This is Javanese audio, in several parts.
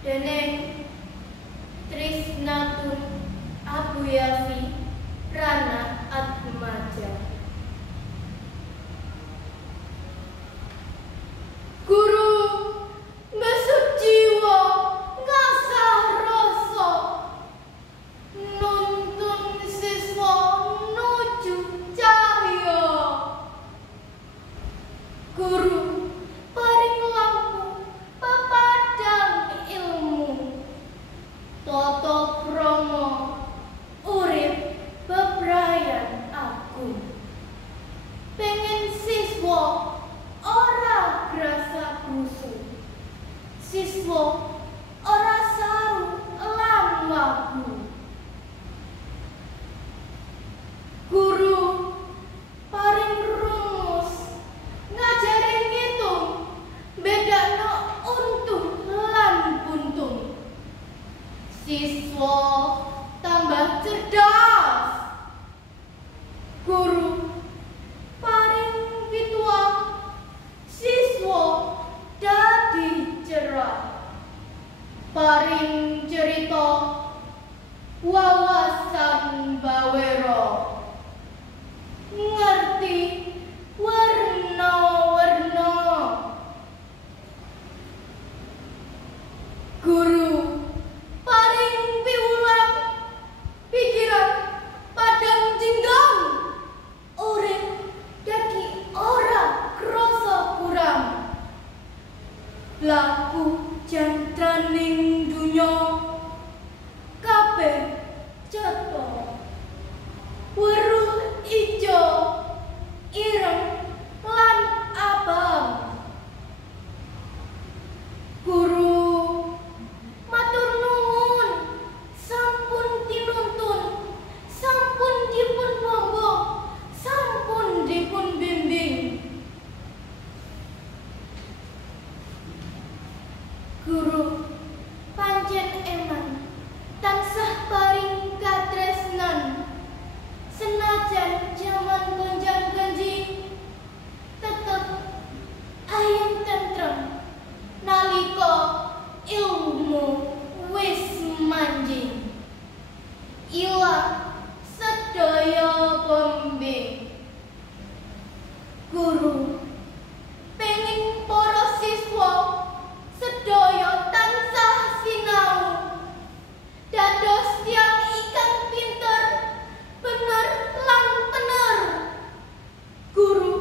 Dening Trisnatun Abuyafi Rana Atmaja. Guru besut jiwa ngasah rasa nuntun siswa nuju cahya. Guru paring lampu pepadang ilmu tata krama urip bebrayan aku. Pengen siswa ora grasa grusu, siswa ora saru lan wagu. Guru paring rumus ngajari ngitung bedakno untung lan buntung. Siswa tambah cerdas. Guru paring pituah, siswa dadi cerah. Paring cerita wawasan bawero, ngerti warna-warna. Guru paring piwulang pikiran padang jinggang, urip dadi ora krasa kurang. Laku jantraning dunya kabeh cetha, weruh ijo ireng lan abang. Guru matur nuwun, sampun tinuntun, sampun dipun mombo, sampun dipun bimbing. Guru pancen eman tansah paring katresnan, senajan jaman gonjang-ganjing tetep ayem tentrem nalika ilmu wis manjing. Ilang sedaya pembing. Guru pengin para siswa sedaya tansah sinau, dados tiyang ingkang pinter, bener lan bener. Guru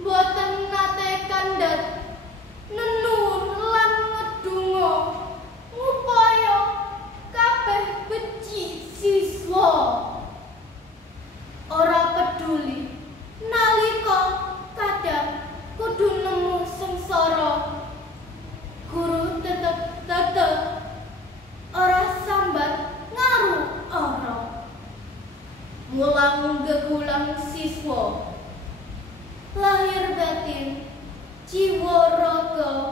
boten nate kandhat nenun lan ngedungo, ngupaya kabeh beci siswa. Ora peduli nalika kadang kudu nemu sengsara. Guru tetep ora sambat ngaruh ora. Mulang gegulang siswa, lahir batin jiwa raga